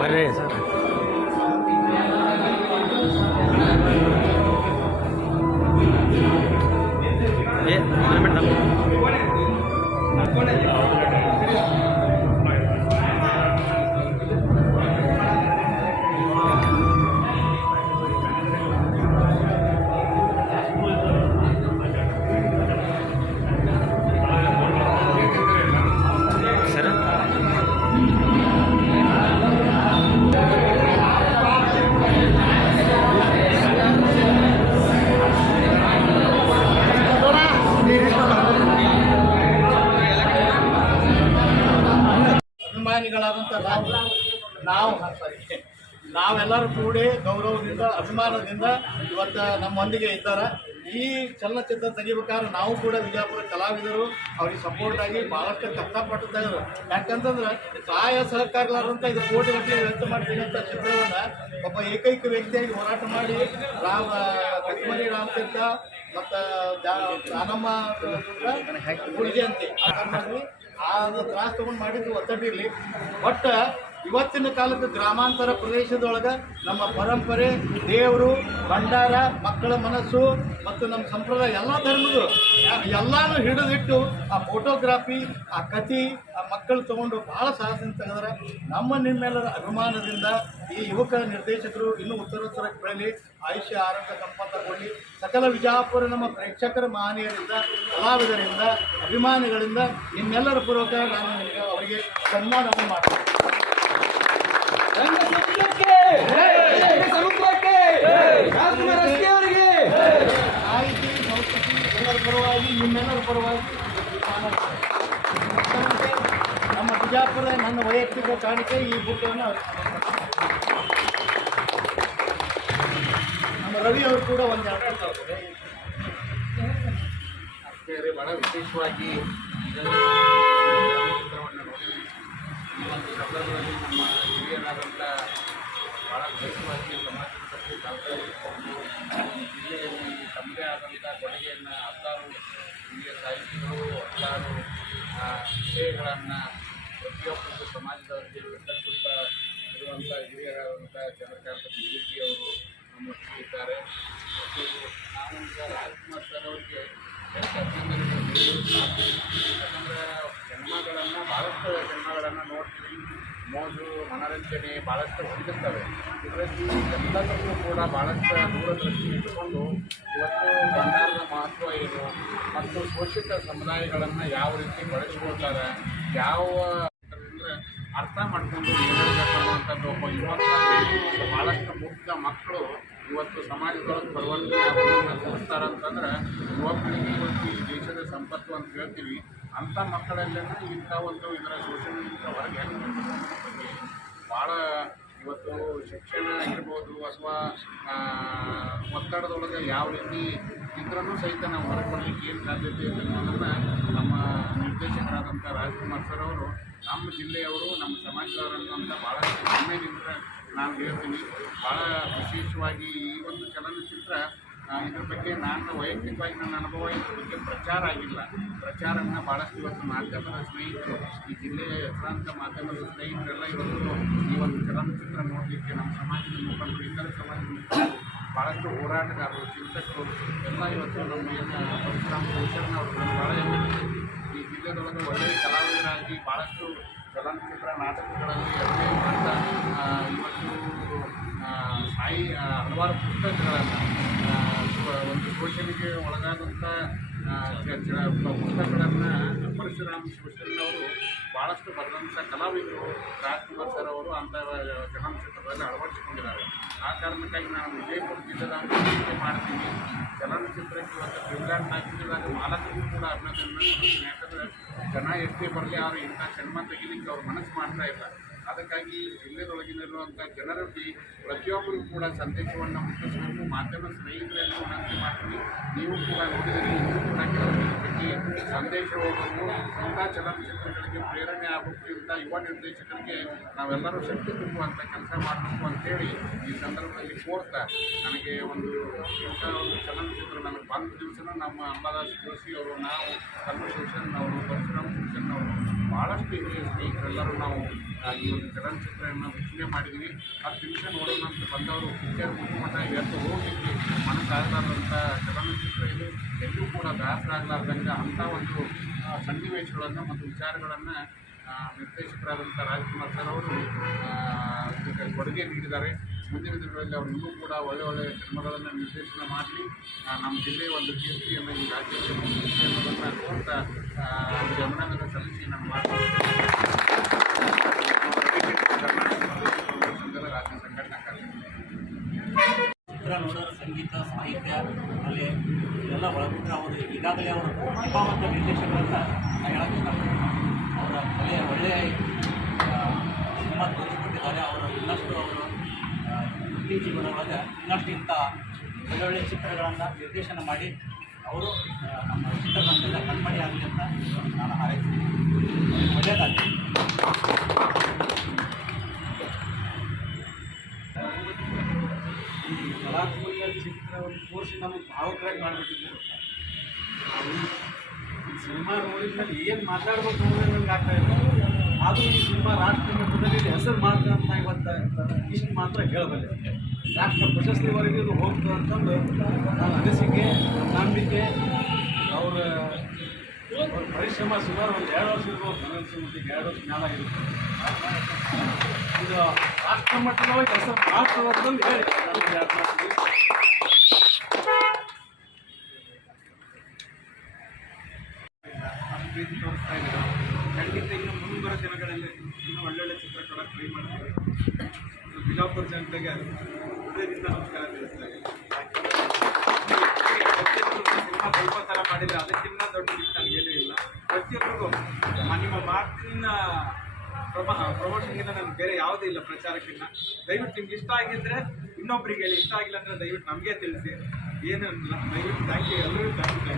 ಬರ್ರಿ ಸರ್. ಅಭಿಮಾನಿಗಳಾದಂಥ ನಾವೆಲ್ಲರೂ ಕೂಡಿ ಗೌರವದಿಂದ ಅಭಿಮಾನದಿಂದ ಇವತ್ತು ನಮ್ಮೊಂದಿಗೆ ಇದ್ದಾರೆ. ಈ ಚಲನಚಿತ್ರ ತೆಗಿಬೇಕಾದ್ರೆ ನಾವು ಕೂಡ ವಿಜಯಪುರ ಕಲಾವಿದರು ಅವ್ರಿಗೆ ಸಪೋರ್ಟ್ ಆಗಿ ಭಾಳಷ್ಟು ಕಷ್ಟಪಟ್ಟು ತೆಗೆದ್ರು. ಯಾಕಂತಂದ್ರೆ ಸಹಾಯ ಸಹಕಾರಲಾರಂತ ಇದು ಕೋಟಿಗಟ್ಟಲೆ ವೆಚ್ಚ ಮಾಡ್ತೀನಂಥ ಚಿತ್ರವನ್ನು ಒಬ್ಬ ಏಕೈಕ ವ್ಯಕ್ತಿಯಾಗಿ ಹೋರಾಟ ಮಾಡಿ ಕಶ್ಮೀರಿ ರಾಮತೀರ್ಥ ಮತ್ತು ದಾನಮ್ಮ ಗುಡಿಜಯಂತಿ ಅದು ತ್ರಾಸ ತೊಗೊಂಡು ಮಾಡಿದ್ದು ಒತ್ತಡಿರಲಿ. ಬಟ್ ಇವತ್ತಿನ ಕಾಲದ ಗ್ರಾಮಾಂತರ ಪ್ರದೇಶದೊಳಗೆ ನಮ್ಮ ಪರಂಪರೆ, ದೇವರು, ಭಂಡಾರ, ಮಕ್ಕಳ ಮನಸ್ಸು ಮತ್ತು ನಮ್ಮ ಸಂಪ್ರದಾಯ ಎಲ್ಲ ಧರ್ಮದ್ದು ಎಲ್ಲನೂ ಹಿಡಿದಿಟ್ಟು ಆ ಫೋಟೋಗ್ರಾಫಿ, ಆ ಕಥೆ, ಆ ಮಕ್ಕಳು ತೊಗೊಂಡು ಭಾಳ ಸಾಹಸದಿಂದ ತೆಗೆದ್ರೆ ನಿಮ್ಮೆಲ್ಲರ ಅಭಿಮಾನದಿಂದ ಈ ಯುವಕ ನಿರ್ದೇಶಕರು ಇನ್ನೂ ಉತ್ತರೋತ್ತರಕ್ಕೆ ಬೆಳಲಿ, ಆಯುಷ್ಯ ಆರೋಗ್ಯ ಸಂಪತ್ತ ಕೊಡಲಿ. ಸಕಲ ವಿಜಯಪುರ ನಮ್ಮ ಪ್ರೇಕ್ಷಕರ ಮಹನೀಯರಿಂದ, ಕಲಾವಿದರಿಂದ, ಅಭಿಮಾನಿಗಳಿಂದ ನಿಮ್ಮೆಲ್ಲರ ಪೂರ್ವಕ ನಾನು ನಿಮಗೆ ಅವರಿಗೆ ಸನ್ಮಾನವನ್ನು ಮಾಡ್ತೀನಿ. ಸಾಹಿತಿ ಸಂಸ್ಕೃತಿ ಎಲ್ಲರ ಪರವಾಗಿ ನಿಮ್ಮೆಲ್ಲರ ಪರವಾಗಿ ನಮ್ಮ ಬಿಜಾಪುರದ ನನ್ನ ವೈಯಕ್ತಿಕ ಕಾಣಿಕೆ ಈ ಬುಕ್ಕನ್ನು ನಮ್ಮ ರವಿ ಅವರು ಕೂಡ ಒಂದು ಅಷ್ಟೇ ಭಾಳ ವಿಶೇಷವಾಗಿ ಚಿತ್ರವನ್ನು ನೋಡಿ ಈ ಒಂದು ಸಂದರ್ಭದಲ್ಲಿ ನಮ್ಮ ಹಿರಿಯರಾದಂಥ ಭಾಳ ವಿಶೇಷವಾಗಿ ಸಮಾಜದ ಬಗ್ಗೆ ಕಾಳಜಿಕೊಂಡು ಈ ಜಿಲ್ಲೆಯಲ್ಲಿ ತಮ್ಮದೇ ಆದಂಥ ಕೊಡುಗೆಯನ್ನು ಹತ್ತಾರು ಹಿರಿಯ ಸಾಹಿತಿಗಳು, ಹತ್ತಾರು ವಿಷಯಗಳನ್ನು ಪ್ರತಿಯೊಬ್ಬರು ಸಮಾಜದವರಿಗೆ ಬಿಟ್ಟುತ್ತಾ ಇರುವಂಥ ಹಿರಿಯರಾದಂಥ ಚಂದ್ರಕಾಂತ ಬಿಜೆಪಿಯವರು ನಮ್ಮೊಟ್ಟಿಗಿದ್ದಾರೆ. ಮತ್ತು ನಾವು ಈಗ ರಾಜ್ಕುಮಾರ್ ಸರ್ ಅವರಿಗೆ ಎಷ್ಟು ಅಭಿನಂದನೆಗಳು. ಯಾಕಂದರೆ ಸಿನಿಮಾಗಳನ್ನು ಭಾಳಷ್ಟು ಸಿನಿಮಾಗಳನ್ನು ನೋಡ್ತೀವಿ, ಮೋಜು ಮನೋರಂಜನೆ ಭಾಳಷ್ಟು ಹೊಂದಿರ್ತವೆ. ಇದರಲ್ಲಿ ಎಲ್ಲದಕ್ಕೂ ಕೂಡ ಭಾಳಷ್ಟು ದೂರದೃಷ್ಟಿ ಇಟ್ಟುಕೊಂಡು ಇವತ್ತು ಭಂಡಾರದ ಮಹತ್ವ ಏನು ಮತ್ತು ಶೋಷಿತ ಸಮುದಾಯಗಳನ್ನು ಯಾವ ರೀತಿ ಬಳಸ್ಕೊಳ್ತಾರೆ, ಯಾವ ಅಂದರೆ ಅರ್ಥ ಮಾಡ್ಕೊಂಡು ಏನಾಗಬೇಕು ಅನ್ನುವಂಥದ್ದು ಒಬ್ಬ ಯುವಕ ಭಾಳಷ್ಟು ಮುಗ್ಧ ಮಕ್ಕಳು ಇವತ್ತು ಸಮಾಜದೊಳಗೆ ಬರುವಂಥ ತೋರಿಸ್ತಾರೆ ಅಂತಂದ್ರೆ ಯುವಕರಿಗೆ ಇವತ್ತು ಈ ದೇಶದ ಸಂಪತ್ತು ಅಂತ ಹೇಳ್ತೀವಿ. ಅಂಥ ಮಕ್ಕಳಲ್ಲೇನೂ ಇಂಥ ಒಂದು ಇದರ ಶೋಷಣೆಯಿಂದ ಹೊರಗೆ ಭಾಳ ಇವತ್ತು ಶಿಕ್ಷಣ ಇರ್ಬೋದು ಅಥವಾ ಒತ್ತಡದೊಳಗೆ ಯಾವ ರೀತಿ ಇದ್ರೂ ಸಹಿತ ನಾವು ಹೊರಗೆ ಬರಲಿಕ್ಕೆ ಏನು ಸಾಧ್ಯತೆ ಇದೆ ಅನ್ನೋದನ್ನು ನಮ್ಮ ನಿರ್ದೇಶಕರಾದಂಥ ರಾಜ್ಕುಮಾರ್ ಸರ್ ಅವರು ನಮ್ಮ ಜಿಲ್ಲೆಯವರು, ನಮ್ಮ ಸಮಾಜದವರನ್ನಂತ ಭಾಳಷ್ಟು ಹೆಮ್ಮೆಯಿಂದ ನಾನು ಹೇಳ್ತೀನಿ. ಭಾಳ ವಿಶೇಷವಾಗಿ ಈ ಒಂದು ಚಲನಚಿತ್ರ ಇದ್ರ ಬಗ್ಗೆ ನಾನು ವೈಯಕ್ತಿಕವಾಗಿ ನನ್ನ ಅನುಭವ ಇದ್ರ ಬಗ್ಗೆ ಪ್ರಚಾರ ಆಗಿಲ್ಲ. ಪ್ರಚಾರವನ್ನು ಭಾಳಷ್ಟು ಇವತ್ತು ಮಾಧ್ಯಮದ ಸ್ನೇಹಿತರು, ಈ ಜಿಲ್ಲೆಯ ಹೆಸರಾಂತ ಮಾಧ್ಯಮದ ಸ್ನೇಹಿತರೆಲ್ಲ ಇವತ್ತು ಈ ಒಂದು ಚಲನಚಿತ್ರ ನೋಡಲಿಕ್ಕೆ ನಮ್ಮ ಸಮಾಜದ ಮುಖಂಡರು, ಇತರ ಸಮಾಜದ ಮುಖಂಡರು, ಭಾಳಷ್ಟು ಹೋರಾಟಗಾರರು, ಚಿಂತಕರು ಎಲ್ಲ ಇವತ್ತು ನಮ್ಮ ಏನು ಪರಶುರಾಮ್ ಭೂಷಣ್ ಅವರು ಭಾಳ ಈ ಜಿಲ್ಲೆದೊಳಗೆ ಒಳ್ಳೆಯ ಕಲಾವಿದರಾಗಿ ಭಾಳಷ್ಟು ಚಲನಚಿತ್ರ ನಾಟಕಗಳಲ್ಲಿ ಅಭಿನಯ ಮಾಡ್ತಾ ಇವತ್ತು ಹಲವಾರು ಪುಸ್ತಕಗಳನ್ನು ಒಂದು ಶೋಷಣೆಗೆ ಒಳಗಾದಂಥ ಪುಸ್ತಕಗಳನ್ನು ಪರಶುರಾಮ್ ಶಿವಶರಣವರು ಭಾಳಷ್ಟು ಬರೆದಂಥ ಕಲಾವಿದರು ರಾಜ್ಕುಮಾರ್ ಸರ್ ಅವರು ಅಂಥ ಚಲನಚಿತ್ರದಲ್ಲಿ ಅಳವಡಿಸಿಕೊಂಡಿದ್ದಾರೆ. ಆ ಕಾರಣಕ್ಕಾಗಿ ನಾನು ವಿಜಯಪುರ ಜಿಲ್ಲೆದಾಗ ಮಾಡ್ತೀನಿ. ಚಲನಚಿತ್ರಕ್ಕೆ ಇವತ್ತು ಫಿಲ್ಮ್ಲ್ಯಾಂಡ್ ಹಾಕಿದಾಗ ಮಾಲಕರಿಗೂ ಕೂಡ ಅಭಿನಂದನೆ. ಯಾಕಂದರೆ ಜನ ಎಷ್ಟೇ ಬರಲಿ ಅವರು ಇಂಥ ಸಿನಿಮಾ ತೆಗಿಲಿಕ್ಕೆ ಅವ್ರು ಮನಸ್ಸು ಮಾಡ್ತಾ ಇಲ್ಲ. ಅದಕ್ಕಾಗಿ ಜಿಲ್ಲೆದೊಳಗಿನಲ್ಲಿರುವಂಥ ಜನರಲ್ಲಿ ಪ್ರತಿಯೊಬ್ಬರಿಗೂ ಕೂಡ ಸಂದೇಶವನ್ನು ಮುಟ್ಟಿಸಬೇಕು. ಮಾಧ್ಯಮ ಸ್ನೇಹಿತರಲ್ಲಿ ವಿನಂತಿ ಮಾಡ್ತೀನಿ, ನೀವು ಕೂಡ ನೋಡಿದರೆ ನೀವು ಕೂಡ ಕೆಲವೊಂದು ಬಗ್ಗೆ ಸಂದೇಶ ಹೋಗಬೇಕು. ಇಂಥ ಚಲನಚಿತ್ರಗಳಿಗೆ ಪ್ರೇರಣೆ ಆಗಬೇಕು. ಇಂಥ ಯುವ ನಿರ್ದೇಶಕರಿಗೆ ನಾವೆಲ್ಲರೂ ಶಕ್ತಿ ತುಂಬುವಂಥ ಕೆಲಸ ಮಾಡಬೇಕು ಅಂತೇಳಿ ಈ ಸಂದರ್ಭದಲ್ಲಿ ಕೋರ್ತಾ ನನಗೆ ಒಂದು ಇಂಥ ಒಂದು ಚಲನಚಿತ್ರ ನನಗೆ ಬಂದ ದಿವಸನ ನಮ್ಮ ಅಂಬಾದಾಸ್ ಜೋಶಿ ಅವರು, ನಾವು ಕಲ್ಲು ಶಿವಶರಣ್ ಅವರು, ಪರಶುರಾಮ್ ಶಿವಶರಣ್ ಅವರು ಭಾಳಷ್ಟು ಹಿರಿಯ ಸ್ನೇಹಿತರೆಲ್ಲರೂ ನಾವು ಈ ಒಂದು ಚಲನಚಿತ್ರವನ್ನು ವೀಕ್ಷಣೆ ಮಾಡಿದ್ವಿ. 10 ನಿಮಿಷ ನೋಡೋಣ ಅಂತ ಬಂದವರು ಪಿಕ್ಚರ್ ಮುಗಿಮಟ್ಟ ಇವತ್ತು ಹೋಗಿದ್ವಿ. ಮನಸ್ಸಾಗಲಾರ್ದಂಥ ಚಲನಚಿತ್ರ ಇದು. ಎಲ್ಲೂ ಕೂಡ ಬೇಸರ ಆಗಲಾರ್ದಂಗೆ ಅಂಥ ಒಂದು ಸನ್ನಿವೇಶಗಳನ್ನು ಮತ್ತು ವಿಚಾರಗಳನ್ನು ನಿರ್ದೇಶಕರಾದಂಥ ರಾಜ್ಕುಮಾರ್ ಸರ್ ಅವರು ಇದಕ್ಕೆ ಕೊಡುಗೆ ನೀಡಿದ್ದಾರೆ. ಮುಂದಿನ ದಿನಗಳಲ್ಲಿ ಅವರು ಇನ್ನೂ ಕೂಡ ಒಳ್ಳೆಯ ಸಿನಿಮಾಗಳನ್ನು ನಿರ್ದೇಶನ ಮಾಡಲಿ, ನಮ್ಮ ಜಿಲ್ಲೆಯ ಒಂದು ಕೀರ್ತಿಯನ್ನು ಈ ರಾಜ್ಯಕ್ಕೆ ಮುಂದಿನ ಅನ್ನೋದನ್ನು ಕೋರ್ತಾ ಅವರಿಗೆ ಅಭಿನಂದನೆ ಸಲ್ಲಿಸಿ ನಾನು ಕರ್ನಾಟಕ ಸಂಘದ ರಾಜ್ಯ ಸಂಘಟನಾ ಕಾರ್ಯದರ್ಶಿ. ಚಿತ್ರ ನೋಡೋರ ಸಂಗೀತ ಸಾಹಿತ್ಯ ಅಲ್ಲಿ ಎಲ್ಲ ಒಳಗೊಂಡ್ರೆ ಅವರು ಈಗಾಗಲೇ ಅವರು ಪ್ರತಿಭಾವಂತ ನಿರ್ದೇಶಕರನ್ನ ಹೇಳಕ್ಕೆ ಇಷ್ಟಪಡ್ತೀನಿ. ಅವರ ಕಲೆಯ ಒಳ್ಳೆಯ ಸಿನಿಮಾ ತೋರಿಸಿಕೊಟ್ಟಿದ್ದಾರೆ. ಅವರು ಇನ್ನಷ್ಟು ಅವರು ವೃತ್ತಿ ಜೀವನದೊಳಗೆ ಇನ್ನಷ್ಟು ಇಂಥ ಒಳ್ಳೊಳ್ಳೆ ಚಿತ್ರಗಳನ್ನು ನಿರ್ದೇಶನ ಮಾಡಿ ಅವರು ನಮ್ಮ ಚಿತ್ರರಂಗದ ಕಣ್ಮಣಿ ಆಗಲಿ ಅಂತ ನಾನು ಹಾರೈಸ್ತೀನಿ. ಒಳ್ಳೆಯದಾಗಲಿ. ಈ ಕಲಾತ್ಮಕ ಚಿತ್ರವನ್ನು ತೋರಿಸಿ ನಮಗೆ ಭಾವುಕರಾಗಿ ಮಾಡಿಬಿಟ್ಟಿದ್ದೆ. ಈ ಸಿನಿಮಾ ನೋಡಿದ್ಮೇಲೆ ಏನು ಮಾತಾಡ್ಬೇಕು ಅನ್ನೋದು ನನಗೆ ಆಗ್ತಾ ಇಲ್ಲ. ಆದರೂ ಈ ಸಿನಿಮಾ ರಾಷ್ಟ್ರ ಮಟ್ಟದಲ್ಲಿ ಹೆಸರು ಮಾಡ್ತಾ ಅಂತ ಇವತ್ತು ಇಷ್ಟು ಮಾತ್ರ ಹೇಳಬಲ್ಲೆ. ರಾಷ್ಟ್ರ ಪ್ರಶಸ್ತಿವರೆಗೆ ಇದು ಹೋಗ್ತದೆ ಅಂತಂದು ನನ್ನ ಅನಿಸಿಕೆ, ನಂಬಿಕೆ. ಅವರ ಪರಿಶ್ರಮ ಸುಮಾರು ಒಂದು 2 ವರ್ಷ ಇರ್ಬೋದು. ನನಗೆ ಮಟ್ಟಿಗೆ 2 ವರ್ಷ ಜ್ಞಾನ ಇರುತ್ತೆ. ಇದು ರಾಷ್ಟ್ರ ಮಟ್ಟದೊಳಗೆ ಹೆಸರು ಮಾಡ್ತದೆ ಅಂತಂದು ಹೇಳಿ ನನಗೆ 2 ಮಾತಿಗೆ ಪ್ರೀತಿ ತೋರಿಸ್ತಾ ಇದ್ದಾರೆ. ಖಂಡಿತ ಇನ್ನು ಮುಂಬರೋ ದಿನಗಳಲ್ಲಿ ಇನ್ನೂ ಒಳ್ಳೊಳ್ಳೆ ಚಿತ್ರ ಕೊಡೋಕ್ಕೆ ಟ್ರೈ ಮಾಡ್ತೀವಿ. ಬಿಜಾಪುರ ಜನತೆಗೆ ಹೃದಯದಿಂದ ನಮಸ್ಕಾರ ತಿಳಿಸ್ತಾ ಇದ್ದೀನಿ. ಸಿನಿಮಾ ಸ್ವಲ್ಪ ಥರ ಮಾಡಿದರೆ ಅದಕ್ಕಿಂತ ದೊಡ್ಡ ಇಷ್ಟ ನನಗೇನೂ ಇಲ್ಲ. ಪ್ರತಿಯೊಬ್ಬರಿಗೂ ನಿಮ್ಮ ಮಾತಿನ ಪ್ರಮೋಷನ್ಗಿಂತ ನನಗೆ ಬೇರೆ ಯಾವುದೂ ಇಲ್ಲ, ಪ್ರಚಾರಕ್ಕಿಂತ. ದಯವಿಟ್ಟು ನಿಮ್ಗೆ ಇಷ್ಟ ಆಗಿದ್ದರೆ ಇನ್ನೊಬ್ರಿಗೆ ಹೇಳಿ, ಇಷ್ಟ ಆಗಿಲ್ಲ ಅಂದರೆ ದಯವಿಟ್ಟು ನಮಗೆ ತಿಳಿಸಿ. ಏನೂ ಇಲ್ಲ. ದಯವಿಟ್ಟು ಥ್ಯಾಂಕ್ ಯು, ಎಲ್ಲರಿಗೂ ಥ್ಯಾಂಕ್ ಯು.